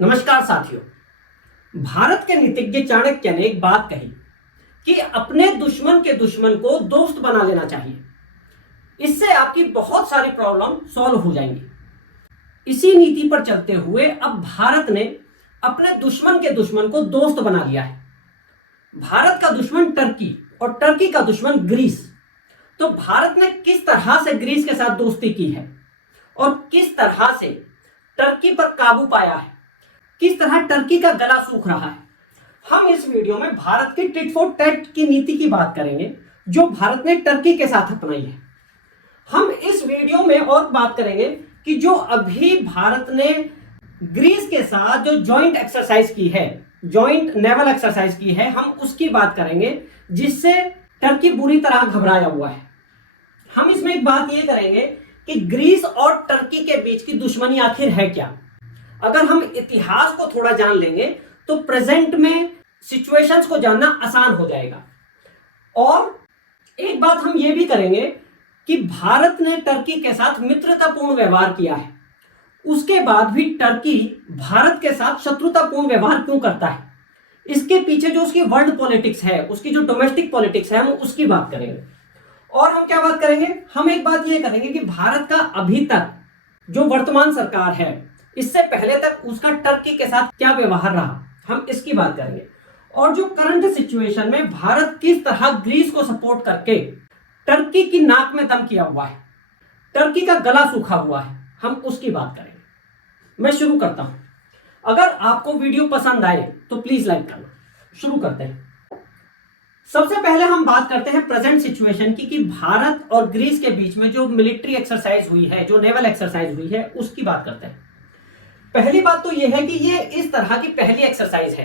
नमस्कार साथियों। भारत के नीतिज्ञ चाणक्य ने एक बात कही कि अपने दुश्मन के दुश्मन को दोस्त बना लेना चाहिए। इससे आपकी बहुत सारी प्रॉब्लम सॉल्व हो जाएंगी। इसी नीति पर चलते हुए अब भारत ने अपने दुश्मन के दुश्मन को दोस्त बना लिया है। भारत का दुश्मन टर्की और टर्की का दुश्मन ग्रीस। तो भारत ने किस तरह से ग्रीस के साथ दोस्ती की है और किस तरह से टर्की पर काबू पाया है, किस तरह टर्की का गला सूख रहा है, हम इस वीडियो में भारत की टिट फॉर टैट की नीति की बात करेंगे जो भारत ने टर्की के साथ अपनाई है। हम इस वीडियो में और बात करेंगे कि जो अभी भारत ने ग्रीस के साथ जो जॉइंट एक्सरसाइज की है, जॉइंट नेवल एक्सरसाइज की है, हम उसकी बात करेंगे जिससे टर्की बुरी तरह घबराया हुआ है। हम इसमें एक बात ये करेंगे कि ग्रीस और टर्की के बीच की दुश्मनी आखिर है क्या। अगर हम इतिहास को थोड़ा जान लेंगे तो प्रेजेंट में सिचुएशंस को जानना आसान हो जाएगा। और एक बात हम ये भी करेंगे कि भारत ने टर्की के साथ मित्रतापूर्ण व्यवहार किया है, उसके बाद भी टर्की भारत के साथ शत्रुतापूर्ण व्यवहार क्यों करता है, इसके पीछे जो उसकी वर्ल्ड पॉलिटिक्स है, उसकी जो डोमेस्टिक पॉलिटिक्स है, हम उसकी बात करेंगे। और हम क्या बात करेंगे, हम एक बात ये करेंगे कि भारत का अभी तक जो वर्तमान सरकार है, इससे पहले तक उसका टर्की के साथ क्या व्यवहार रहा, हम इसकी बात करेंगे। और जो करंट सिचुएशन में भारत किस तरह ग्रीस को सपोर्ट करके टर्की की नाक में दम किया हुआ है, टर्की का गला सूखा हुआ है, हम उसकी बात करेंगे। मैं शुरू करता हूं। अगर आपको वीडियो पसंद आए तो प्लीज लाइक करना। शुरू करते हैं। सबसे पहले हम बात करते हैं प्रेजेंट सिचुएशन की कि भारत और ग्रीस के बीच में जो मिलिट्री एक्सरसाइज हुई है, जो नेवल एक्सरसाइज हुई है, उसकी बात करते हैं। पहली बात तो यह है कि ये इस तरह की पहली एक्सरसाइज है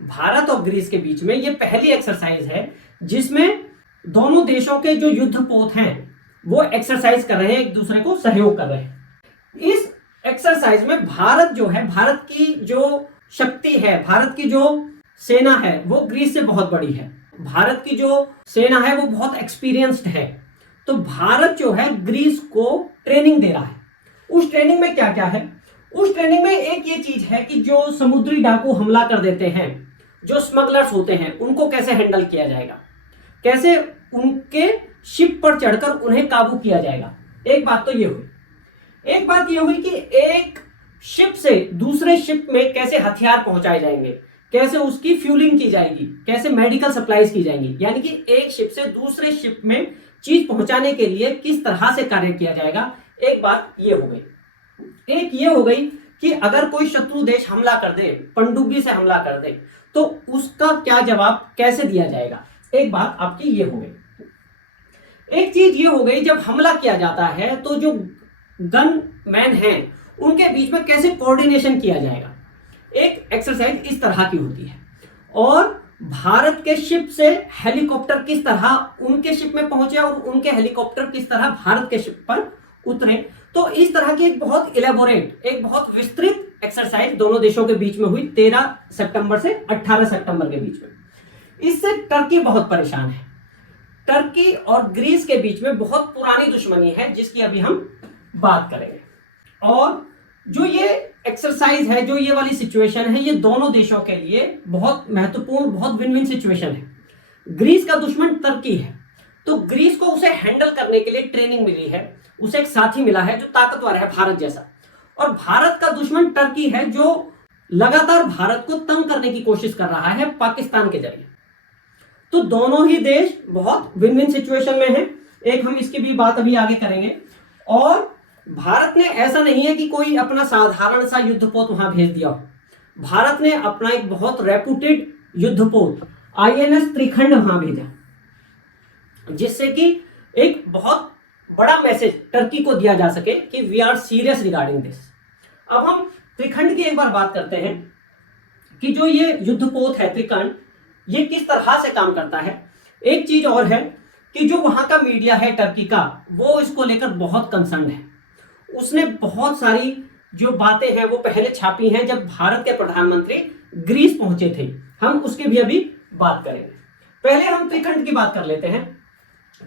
भारत और ग्रीस के बीच में। ये पहली एक्सरसाइज है जिसमें दोनों देशों के जो युद्धपोत हैं वो एक्सरसाइज कर रहे हैं, एक दूसरे को सहयोग कर रहे हैं। इस एक्सरसाइज में भारत जो है, भारत की जो शक्ति है, भारत की जो सेना है वो ग्रीस से बहुत बड़ी है। भारत की जो सेना है वो बहुत एक्सपीरियंस्ड है। तो भारत जो है ग्रीस को ट्रेनिंग दे रहा है। उस ट्रेनिंग में क्या क्या है, उस ट्रेनिंग में एक ये चीज है कि जो समुद्री डाकू हमला कर देते हैं, जो स्मगलर्स होते हैं, उनको कैसे हैंडल किया जाएगा, कैसे उनके शिप पर चढ़कर उन्हें काबू किया जाएगा। एक बात तो ये हुई। एक बात ये हुई कि एक शिप से दूसरे शिप में कैसे हथियार पहुंचाए जाएंगे, कैसे उसकी फ्यूलिंग की जाएगी, कैसे मेडिकल सप्लाईज की जाएंगी, यानी कि एक शिप से दूसरे शिप में चीज पहुंचाने के लिए किस तरह से कार्य किया जाएगा। एक बात ये हो गई। एक ये हो गई कि अगर कोई शत्रु देश हमला कर दे, पनडुब्बी से हमला कर दे, तो उसका क्या जवाब कैसे दिया जाएगा। एक बात आपकी ये हो गई। एक चीज ये हो गई, जब हमला किया जाता है तो जो गन मैन हैं उनके बीच में कैसे कोऑर्डिनेशन किया जाएगा। एक एक्सरसाइज इस तरह की होती है। और भारत के शिप से हेलीकॉप्टर किस तरह उनके शिप में पहुंचे और उनके हेलीकॉप्टर किस तरह भारत के शिप पर उतरे। तो इस तरह की एक बहुत इलेबोरेट, एक बहुत विस्तृत एक्सरसाइज दोनों देशों के बीच में हुई 13 सितंबर से 18 सितंबर के बीच में। इससे टर्की बहुत परेशान है। टर्की और ग्रीस के बीच में बहुत पुरानी दुश्मनी है जिसकी अभी हम बात करेंगे। और जो ये एक्सरसाइज है, जो ये वाली सिचुएशन है, ये दोनों देशों के लिए बहुत महत्वपूर्ण, बहुत विन विन सिचुएशन है। ग्रीस का दुश्मन टर्की है, तो ग्रीस को उसे हैंडल करने के लिए ट्रेनिंग मिली है, उसे एक साथी मिला है जो ताकतवर है भारत जैसा। और भारत का दुश्मन टर्की है जो लगातार भारत को तंग करने की कोशिश कर रहा है पाकिस्तान के जरिए। तो दोनों ही देश बहुत विन विन सिचुएशन में हैं। एक हम इसकी भी बात अभी आगे करेंगे। और भारत ने ऐसा नहीं है कि कोई अपना साधारण सा युद्धपोत वहां भेज दिया हो। भारत ने अपना एक बहुत रेपुटेड युद्धपोत INS त्रिखंड वहां भेजा, जिससे कि एक बहुत बड़ा मैसेज टर्की को दिया जा सके कि we are serious regarding this. अब हम त्रिखंड की एक बार बात करते हैं कि जो ये युद्धपोत है त्रिखंड, ये किस तरह से काम करता है। एक चीज और है कि जो वहां का मीडिया है टर्की का, वो इसको लेकर बहुत कंसर्न है। उसने बहुत सारी जो बातें हैं वो पहले छापी हैं जब भारत के प्रधानमंत्री ग्रीस पहुंचे थे। हम उसकी भी अभी बात करेंगे। पहले हम त्रिखंड की बात कर लेते हैं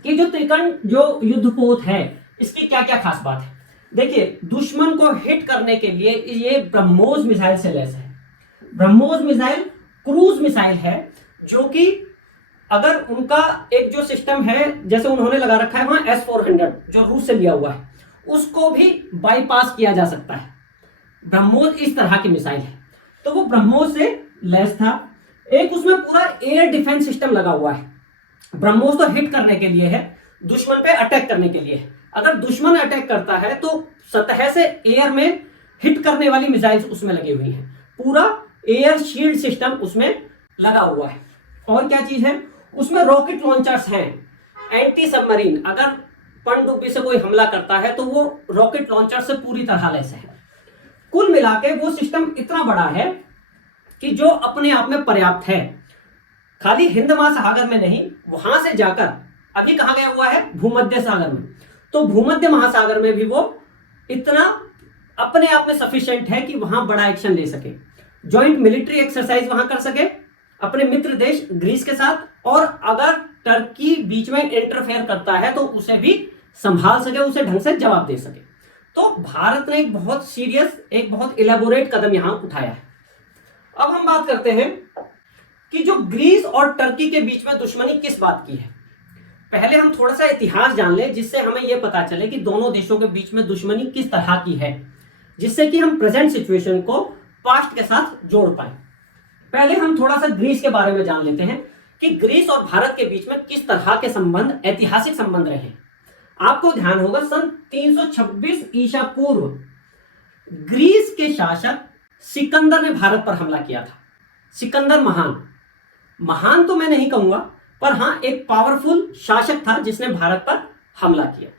कि जो त्रिखंड जो युद्धपोत है इसकी क्या क्या खास बात है। देखिए, दुश्मन को हिट करने के लिए ये ब्रह्मोस मिसाइल से लैस है। ब्रह्मोस मिसाइल क्रूज मिसाइल है, जो कि अगर उनका एक जो सिस्टम है, जैसे उन्होंने लगा रखा है वहां S-400 जो रूस से लिया हुआ है, उसको भी बाईपास किया जा सकता है। ब्रह्मोस इस तरह की मिसाइल है, तो वो ब्रह्मोस से लैस था। एक उसमें पूरा एयर डिफेंस सिस्टम लगा हुआ है। ब्रह्मोस तो हिट करने के लिए है, दुश्मन पे अटैक करने के लिए है। अगर दुश्मन अटैक करता है तो सतह से एयर में हिट करने वाली मिसाइल्स उसमें लगी हुई हैं। पूरा एयर शील्ड सिस्टम उसमें लगा हुआ है। और क्या चीज है उसमें? रॉकेट लॉन्चर्स हैं, एंटी सबमरीन। अगर पनडुब्बी से कोई हमला करता है तो वो रॉकेट लॉन्चर से पूरी तरह लैस है। कुल मिला के वो सिस्टम इतना बड़ा है कि जो अपने आप में पर्याप्त है। खाली हिंद महासागर में नहीं, वहां से जाकर अभी कहा गया हुआ है भूमध्य सागर में, तो भूमध्य महासागर में भी वो इतना अपने आप में सफिशिएंट है कि वहां बड़ा एक्शन ले सके, जॉइंट मिलिट्री एक्सरसाइज वहां कर सके अपने मित्र देश ग्रीस के साथ, और अगर टर्की बीच में इंटरफेयर करता है तो उसे भी संभाल सके, उसे ढंग से जवाब दे सके। तो भारत ने एक बहुत सीरियस, एक बहुत इलेबोरेट कदम यहां उठाया है। अब हम बात करते हैं कि जो ग्रीस और टर्की के बीच में दुश्मनी किस बात की है। पहले हम थोड़ा सा इतिहास जान लें, जिससे हमें यह पता चले कि दोनों देशों के बीच में दुश्मनी किस तरह की है, जिससे कि हम प्रेजेंट सिचुएशन को पास्ट के साथ जोड़ पाए। पहले हम थोड़ा सा ग्रीस के बारे में जान लेते हैं कि ग्रीस और भारत के बीच में किस तरह के संबंध, ऐतिहासिक संबंध रहे। आपको ध्यान होगा सन 326 ईसा पूर्व ग्रीस के शासक सिकंदर ने भारत पर हमला किया था। सिकंदर महान तो मैं नहीं कहूंगा, पर हां एक पावरफुल शासक था जिसने भारत पर हमला किया।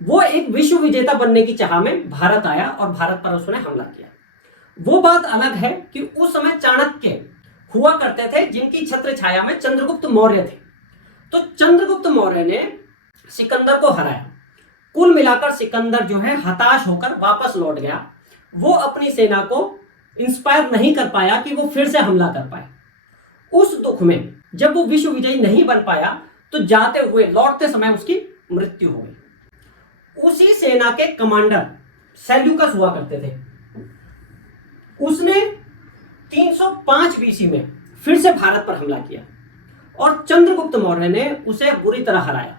वो एक विश्व विजेता बनने की चाह में भारत आया और भारत पर उसने हमला किया। वो बात अलग है कि उस समय चाणक्य हुआ करते थे, जिनकी छत्र छाया में चंद्रगुप्त मौर्य थे। तो चंद्रगुप्त मौर्य ने सिकंदर को हराया। कुल मिलाकर सिकंदर जो है हताश होकर वापस लौट गया। वो अपनी सेना को इंस्पायर नहीं कर पाया कि वो फिर से हमला कर पाए। उस दुख में जब वो विश्व विजयी नहीं बन पाया तो जाते हुए, लौटते समय उसकी मृत्यु हो गई। उसी सेना के कमांडर सेल्यूकस हुआ करते थे। उसने 305 बीसी में फिर से भारत पर हमला किया और चंद्रगुप्त मौर्य ने उसे बुरी तरह हराया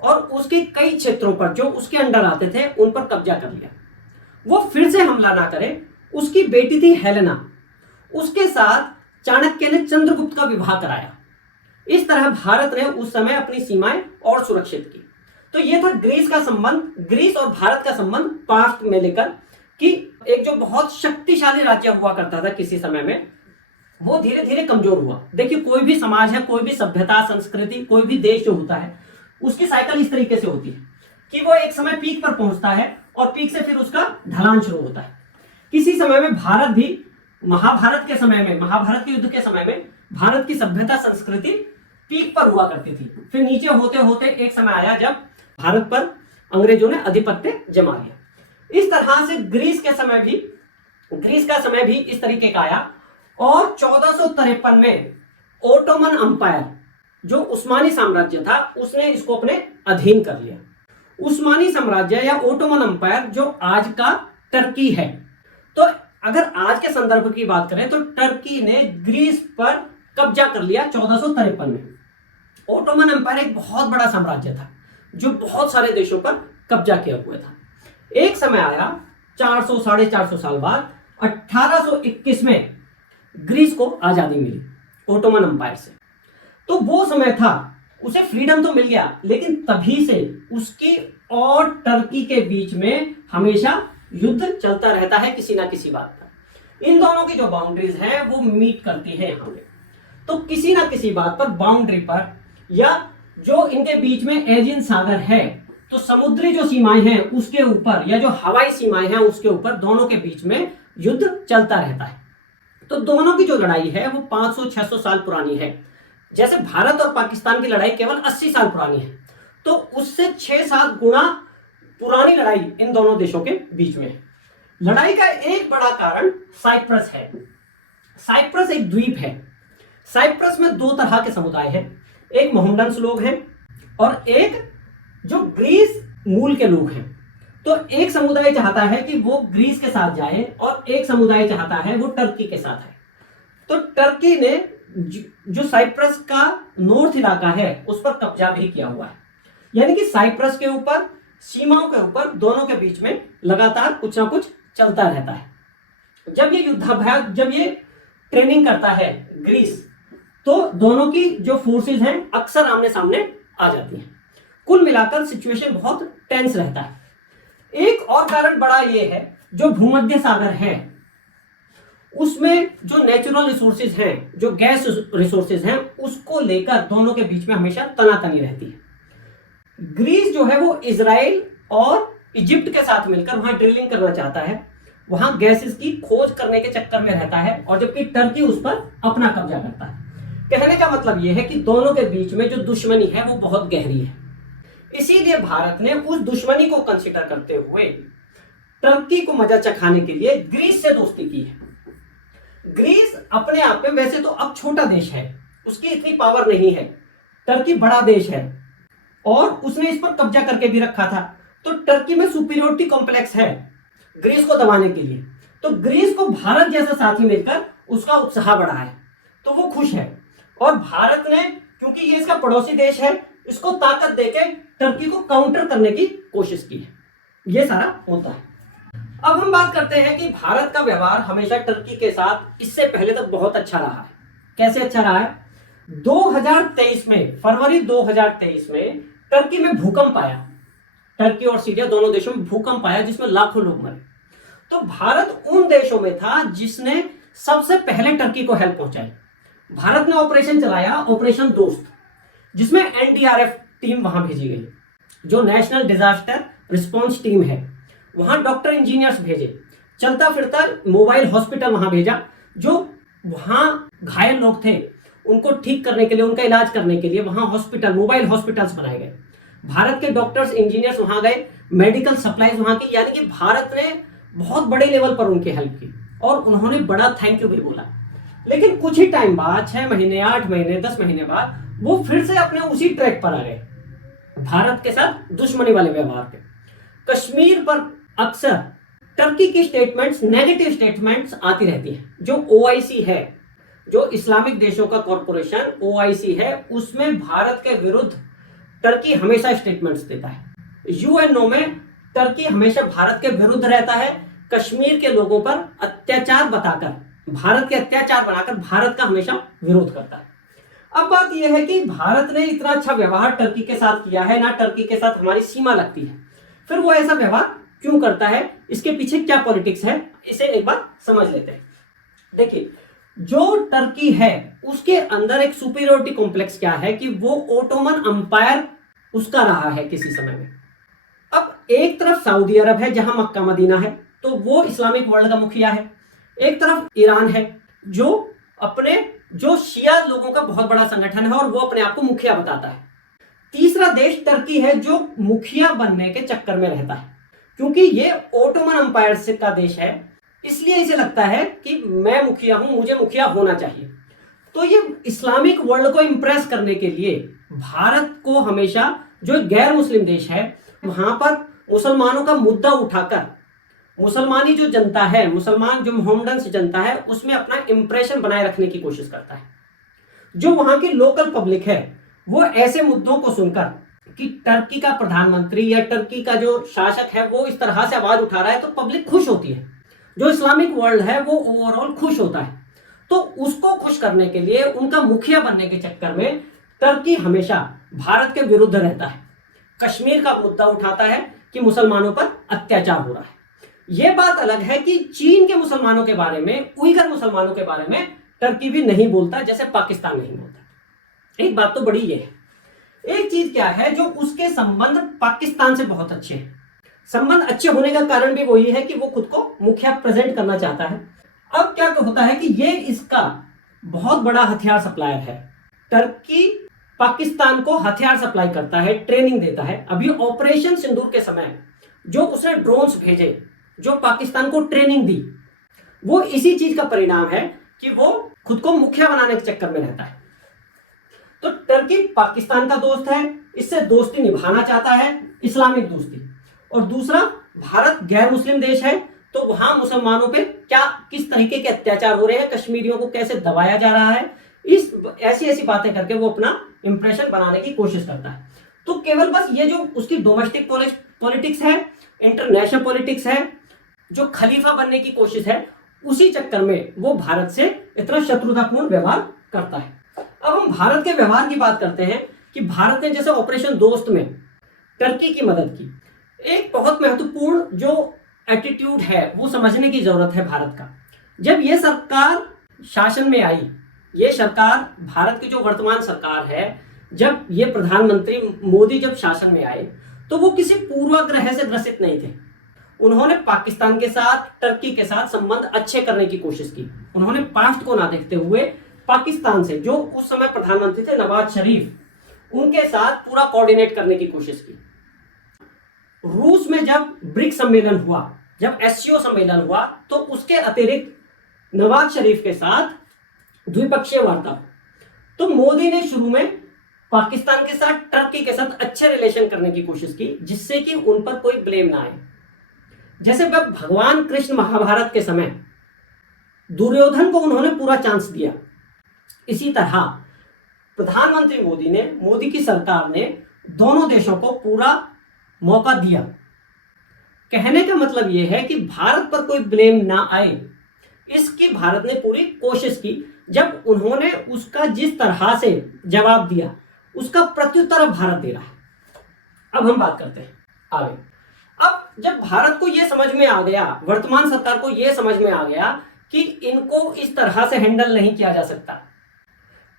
और उसके कई क्षेत्रों पर जो उसके अंडर आते थे उन पर कब्जा कर लिया। वो फिर से हमला ना करे, उसकी बेटी थी हेलेना, उसके साथ चाणक्य ने चंद्रगुप्त का विवाह कराया। इस तरह भारत ने उस समय अपनी सीमाएं और सुरक्षित की। तो यह था ग्रीस का संबंध, ग्रीस और भारत का संबंध पास्ट में लेकर, कि एक जो बहुत शक्तिशाली राज्य हुआ करता था किसी समय में, वो धीरे धीरे कमजोर हुआ। देखिए, कोई भी समाज है, कोई भी सभ्यता, संस्कृति, कोई भी देश जो होता है, उसकी साइकिल इस तरीके से होती है कि वो एक समय पीक पर पहुंचता है और पीक से फिर उसका ढलान शुरू होता है। किसी समय में भारत भी, महाभारत के समय में, महाभारत के युद्ध के समय में भारत की सभ्यता, संस्कृति पीक पर हुआ करती थी। फिर नीचे होते होते एक समय आया जब भारत पर अंग्रेजों ने आधिपत्य जमा लिया। इस तरह से ग्रीस का समय भी इस तरीके का आया। और 1453 में ओटोमन अंपायर, जो उस्मानी साम्राज्य था, उसने इसको अपने अधीन कर लिया। उस्मानी साम्राज्य या ओटोमन अंपायर जो आज का टर्की है। तो अगर आज के संदर्भ की बात करें तो टर्की ने ग्रीस पर कब्जा कर लिया 1453 में। ओटोमन अंपायर एक बहुत बड़ा साम्राज्य था जो बहुत सारे देशों पर कब्जा किया हुआ था। एक समय आया 400 साढ़े 400 साल बाद 1821 में ग्रीस को आजादी मिली ओटोमन अंपायर से। तो वो समय था, उसे फ्रीडम तो मिल गया, लेकिन तभी से उसकी और टर्की के बीच में हमेशा युद्ध चलता रहता है किसी ना किसी बात पर। इन दोनों की जो बाउंड्रीज हैं वो मीट करती है यहाँ पे। तो किसी ना किसी बात पर, बाउंड्री पर, या जो इनके बीच में एजियन सागर है, तो समुद्री जो सीमाएं हैं उसके ऊपर, या जो हवाई सीमाएं हैं उसके ऊपर, दोनों के बीच में युद्ध चलता रहता है। तो दोनों की जो लड़ाई है वो 500-600 साल पुरानी है। जैसे भारत और पाकिस्तान की लड़ाई केवल 80 साल पुरानी है, तो उससे 6-7 गुना पुरानी लड़ाई इन दोनों देशों के बीच में है। लड़ाई का एक बड़ा कारण साइप्रस है। साइप्रस एक द्वीप है। साइप्रस में दो तरह के समुदाय हैं, एक मोहम्मडन्स लोग हैं और एक जो ग्रीस मूल के लोग हैं। तो एक समुदाय चाहता है कि वो ग्रीस के साथ जाए और एक समुदाय चाहता है वो टर्की के साथ है। तो टर्की ने जो साइप्रस का नॉर्थ इलाका है उस पर कब्जा भी किया हुआ है, यानी कि साइप्रस के ऊपर, सीमाओं के ऊपर, दोनों के बीच में लगातार कुछ ना कुछ चलता रहता है। जब ये युद्धाभ्यास, जब ये ट्रेनिंग करता है ग्रीस, तो दोनों की जो फोर्सेस हैं अक्सर आमने सामने आ जाती हैं। कुल मिलाकर सिचुएशन बहुत टेंस रहता है। एक और कारण बड़ा ये है, जो भूमध्य सागर है उसमें जो नेचुरल रिसोर्सेज हैं, जो गैस रिसोर्सेज हैं, उसको लेकर दोनों के बीच में हमेशा तनातनी रहती है। ग्रीस जो है वो इजराइल और इजिप्ट के साथ मिलकर वहां ड्रिलिंग करना चाहता है, वहां गैसेस की खोज करने के चक्कर में रहता है, और जबकि टर्की उस पर अपना कब्जा करता है। कहने का मतलब यह है कि दोनों के बीच में जो दुश्मनी है वो बहुत गहरी है। इसीलिए भारत ने उस दुश्मनी को कंसीडर करते हुए टर्की को मजा चखाने के लिए ग्रीस से दोस्ती की है। ग्रीस अपने आप में वैसे तो अब छोटा देश है, उसकी इतनी पावर नहीं है। टर्की बड़ा देश है और उसने इस पर कब्जा करके भी रखा था, तो टर्की में सुपीरियोरिटी कॉम्प्लेक्स है ग्रीस को दबाने के लिए। तो ग्रीस को भारत जैसा साथी मिलकर उसका उत्साह बढ़ा है, तो वो खुश है। और भारत ने, क्योंकि ये इसका पड़ोसी देश है, इसको ताकत देके टर्की को काउंटर करने की कोशिश की है। ये सारा मुद्दा है। अब हम बात करते हैं कि भारत का व्यवहार हमेशा टर्की के साथ इससे पहले तक बहुत अच्छा रहा है। कैसे अच्छा रहा है? 2023 में, फरवरी 2023 में टर्की में भूकंप आया। टर्की और सीरिया दोनों देशों में भूकंप आया जिसमें लाखों लोग मरे। तो भारत उन देशों में था जिसने सबसे पहले टर्की को हेल्प पहुंचाई। भारत ने ऑपरेशन चलाया, ऑपरेशन दोस्त, जिसमें एनडीआरएफ टीम वहां भेजी गई, जो नेशनल डिजास्टर रिस्पॉन्स टीम है। वहां डॉक्टर इंजीनियर्स भेजे, चलता फिरता मोबाइल हॉस्पिटल वहां भेजा, जो वहां घायल लोग थे उनको ठीक करने के लिए, उनका इलाज करने के लिए वहां हॉस्पिटल, मोबाइल हॉस्पिटल्स बनाए गए। भारत के डॉक्टर्स, इंजीनियर्स वहां गए, मेडिकल सप्लाईज वहां की, यानी कि भारत ने बहुत बड़े लेवल पर उनकी हेल्प की और उन्होंने बड़ा थैंक यू भी बोला। लेकिन कुछ ही टाइम बाद, 6 महीने, 8 महीने, 10 महीने बाद, वो फिर से अपने उसी ट्रैक पर आ गए, भारत के साथ दुश्मनी वाले व्यवहार पे। कश्मीर पर अक्सर टर्की की स्टेटमेंट्स, नेगेटिव स्टेटमेंट्स आती रहती हैं। जो ओआईसी है, जो इस्लामिक देशों का कॉरपोरेशन ओआईसी है, उसमें भारत के विरुद्ध टर्की हमेशा स्टेटमेंट्स देता है। यूएनओ में टर्की हमेशा भारत के विरुद्ध रहता है। कश्मीर के लोगों पर अत्याचार बताकर, भारत के अत्याचार बनाकर भारत का हमेशा विरोध करता है। अब बात यह है कि भारत ने इतना अच्छा व्यवहार टर्की के साथ किया है, ना टर्की के साथ हमारी सीमा लगती है, फिर वो ऐसा व्यवहार क्यों करता है? इसके पीछे क्या पॉलिटिक्स है, इसे एक बार समझ लेते हैं। देखिए, जो टर्की है उसके अंदर एक सुपीरियोरिटी कॉम्प्लेक्स क्या है कि वो ओटोमन अंपायर उसका रहा है किसी समय में। अब एक तरफ सऊदी अरब है जहां मक्का मदीना है, तो वो इस्लामिक वर्ल्ड का मुखिया है। एक तरफ ईरान है जो शिया लोगों का बहुत बड़ा संगठन है और वो अपने आप को मुखिया बताता है। तीसरा देश टर्की है जो मुखिया बनने के चक्कर में रहता है, क्योंकि ये ओटोमन अंपायर का देश है, इसलिए इसे लगता है कि मैं मुखिया हूं, मुझे मुखिया होना चाहिए। तो ये इस्लामिक वर्ल्ड को इंप्रेस करने के लिए भारत को हमेशा, जो गैर मुस्लिम देश है, वहां पर मुसलमानों का मुद्दा उठाकर, मुसलमानी जो जनता है, मुसलमान जो मोहम्मडन जनता है, उसमें अपना इंप्रेशन बनाए रखने की कोशिश करता है। जो वहां की लोकल पब्लिक है वो ऐसे मुद्दों को सुनकर कि टर्की का प्रधानमंत्री या टर्की का जो शासक है वो इस तरह से आवाज उठा रहा है, तो पब्लिक खुश होती है। जो इस्लामिक वर्ल्ड है वो ओवरऑल खुश होता है। तो उसको खुश करने के लिए, उनका मुखिया बनने के चक्कर में टर्की हमेशा भारत के विरुद्ध रहता है। कश्मीर का मुद्दा उठाता है कि मुसलमानों पर अत्याचार हो रहा है। यह बात अलग है कि चीन के मुसलमानों के बारे में, उइगर मुसलमानों के बारे में टर्की भी नहीं बोलता, जैसे पाकिस्तान नहीं बोलता। एक बात तो बड़ी ये है। एक चीज क्या है, जो उसके संबंध पाकिस्तान से बहुत अच्छे हैं। संबंध अच्छे होने का कारण भी वही है कि वो खुद को मुखिया प्रेजेंट करना चाहता है। अब क्या होता है कि ये इसका बहुत बड़ा हथियार सप्लायर है। टर्की पाकिस्तान को हथियार सप्लाई करता है, ट्रेनिंग देता है। अभी ऑपरेशन सिंदूर के समय जो उसने ड्रोन्स भेजे, जो पाकिस्तान को ट्रेनिंग दी, वो इसी चीज का परिणाम है कि वो खुद को मुखिया बनाने के चक्कर में रहता है। तो टर्की पाकिस्तान का दोस्त है, इससे दोस्ती निभाना चाहता है, इस्लामिक दोस्ती। और दूसरा, भारत गैर मुस्लिम देश है तो वहां मुसलमानों पे क्या किस तरीके के अत्याचार हो रहे हैं, कश्मीरियों को कैसे दबाया जा रहा है, इस ऐसी ऐसी बातें करके वो अपना इंप्रेशन बनाने की कोशिश करता है। तो केवल बस ये जो उसकी डोमेस्टिक पॉलिटिक्स है, इंटरनेशनल पॉलिटिक्स है, जो खलीफा बनने की कोशिश है, उसी चक्कर में वो भारत से इतना शत्रुतापूर्ण व्यवहार करता है। अब हम भारत के व्यवहार की बात करते हैं कि भारत ने जैसे ऑपरेशन दोस्त में टर्की की मदद की। एक बहुत महत्वपूर्ण जो एटीट्यूड है वो समझने की जरूरत है भारत का। जब ये सरकार शासन में आई, ये सरकार भारत की जो वर्तमान सरकार है, जब ये प्रधानमंत्री मोदी जब शासन में आए तो वो किसी पूर्वाग्रह से ग्रसित नहीं थे। उन्होंने पाकिस्तान के साथ, टर्की के साथ संबंध अच्छे करने की कोशिश की। उन्होंने पास्ट को ना देखते हुए पाकिस्तान से, जो उस समय प्रधानमंत्री थे नवाज शरीफ, उनके साथ पूरा कोऑर्डिनेट करने की कोशिश की। रूस में जब ब्रिक्स सम्मेलन हुआ, जब एससीओ सम्मेलन हुआ, तो उसके अतिरिक्त नवाज शरीफ के साथ द्विपक्षीय वार्ता। तो मोदी ने शुरू में पाकिस्तान के साथ, टर्की के साथ अच्छे रिलेशन करने की कोशिश की, जिससे कि उन पर कोई ब्लेम ना आए। जैसे जब भगवान कृष्ण महाभारत के समय दुर्योधन को उन्होंने पूरा चांस दिया, इसी तरह प्रधानमंत्री मोदी की सरकार ने दोनों देशों को पूरा मौका दिया। कहने का मतलब यह है कि भारत पर कोई ब्लेम ना आए, इसकी भारत ने पूरी कोशिश की। जब उन्होंने उसका जिस तरह से जवाब दिया, उसका प्रत्युत्तर भारत दे रहा है। अब हम बात करते हैं आगे। अब जब भारत को यह समझ में आ गया, वर्तमान सरकार को यह समझ में आ गया कि इनको इस तरह से हैंडल नहीं किया जा सकता,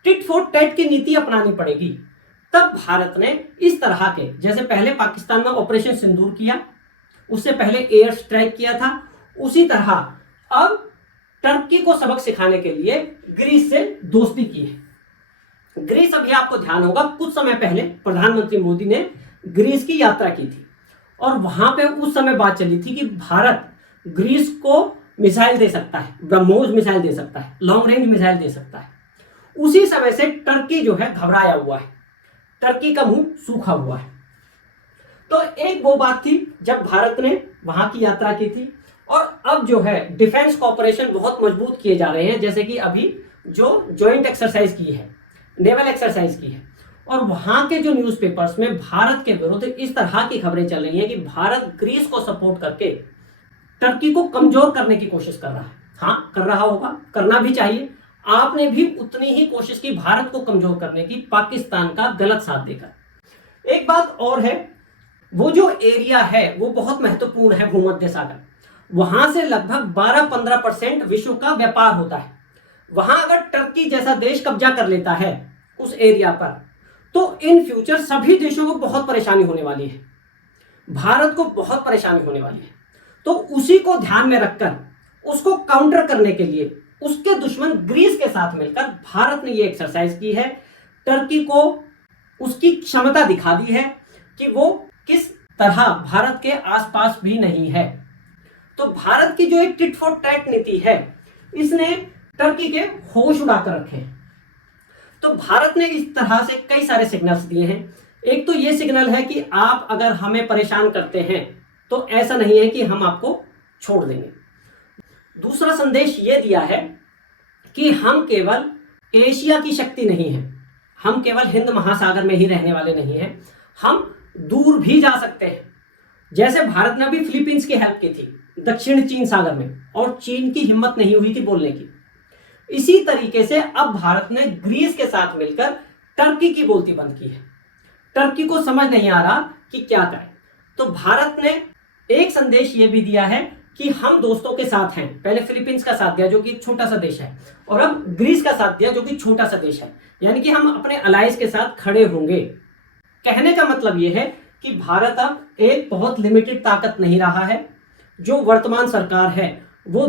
टिट फॉर टैट की नीति अपनानी पड़ेगी, तब भारत ने इस तरह के, जैसे पहले पाकिस्तान में ऑपरेशन सिंदूर किया, उससे पहले एयर स्ट्राइक किया था, उसी तरह अब टर्की को सबक सिखाने के लिए ग्रीस से दोस्ती की है। ग्रीस, अभी आपको ध्यान होगा, कुछ समय पहले प्रधानमंत्री मोदी ने ग्रीस की यात्रा की थी और वहां पे उस समय बात चली थी कि भारत ग्रीस को मिसाइल दे सकता है, ब्रह्मोस मिसाइल दे सकता है, लॉन्ग रेंज मिसाइल दे सकता है। उसी समय से टर्की जो है घबराया हुआ है, टर्की का मुंह सूखा हुआ है। तो एक वो बात थी जब भारत ने वहां की यात्रा की थी, और अब जो है डिफेंस कॉपरेशन बहुत मजबूत किए जा रहे हैं, जैसे कि अभी जो ज्वाइंट एक्सरसाइज की है, नेवल एक्सरसाइज की है, और वहां के जो न्यूज़पेपर्स में भारत के विरुद्ध इस तरह की खबरें चल रही हैं कि भारत ग्रीस को सपोर्ट करके टर्की को कमजोर करने की कोशिश कर रहा है। हाँ, कर रहा होगा, करना भी चाहिए। आपने भी उतनी ही कोशिश की भारत को कमजोर करने की, पाकिस्तान का गलत साथ देकर। एक बात और है, वो जो एरिया है वो बहुत महत्वपूर्ण है, भूमध्य सागर। वहां से लगभग 12-15% विश्व का व्यापार होता है। वहां अगर टर्की जैसा देश कब्जा कर लेता है उस एरिया पर, तो इन फ्यूचर सभी देशों को बहुत परेशानी होने वाली है, भारत को बहुत परेशानी होने वाली है। तो उसी को ध्यान में रखकर उसको काउंटर करने के लिए उसके दुश्मन ग्रीस के साथ मिलकर भारत ने ये एक्सरसाइज की है। टर्की को उसकी क्षमता दिखा दी है कि वो किस तरह भारत के आसपास भी नहीं है। तो भारत की जो एक टिट फॉर टैट नीति है, इसने टर्की के होश उड़ाकर रखे हैं। तो भारत ने इस तरह से कई सारे सिग्नल्स दिए हैं। एक तो ये सिग्नल है कि आप अगर हमें परेशान करते हैं तो ऐसा नहीं है कि हम आपको छोड़ देंगे। दूसरा संदेश ये दिया है कि हम केवल एशिया की शक्ति नहीं है, हम केवल हिंद महासागर में ही रहने वाले नहीं हैं, हम दूर भी जा सकते हैं। जैसे भारत ने अभी फिलीपींस की हेल्प की थी दक्षिण चीन सागर में, और चीन की हिम्मत नहीं हुई थी बोलने की। इसी तरीके से अब भारत ने ग्रीस के साथ मिलकर टर्की की बोलती बंद की है। टर्की को समझ नहीं आ रहा कि क्या करें। तो भारत ने एक संदेश ये भी दिया है कि हम दोस्तों के साथ हैं। पहले फिलीपींस का साथ दिया जो कि छोटा सा देश है, और अब ग्रीस का साथ दिया जो कि छोटा सा देश है, यानी कि हम अपने अलायंस के साथ खड़े होंगे। कहने का मतलब यह है कि भारत अब एक बहुत लिमिटेड ताकत नहीं रहा है। जो वर्तमान सरकार है वो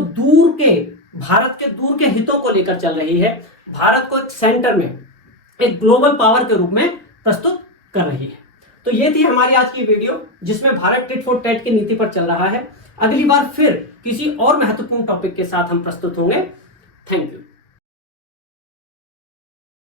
भारत के दूर के हितों को लेकर चल रही है, भारत को एक सेंटर में, एक ग्लोबल पावर के रूप में प्रस्तुत कर रही है। तो ये थी हमारी आज की वीडियो, जिसमें भारत टिट फॉर टैट की नीति पर चल रहा है। अगली बार फिर किसी और महत्वपूर्ण टॉपिक के साथ हम प्रस्तुत होंगे। Thank you.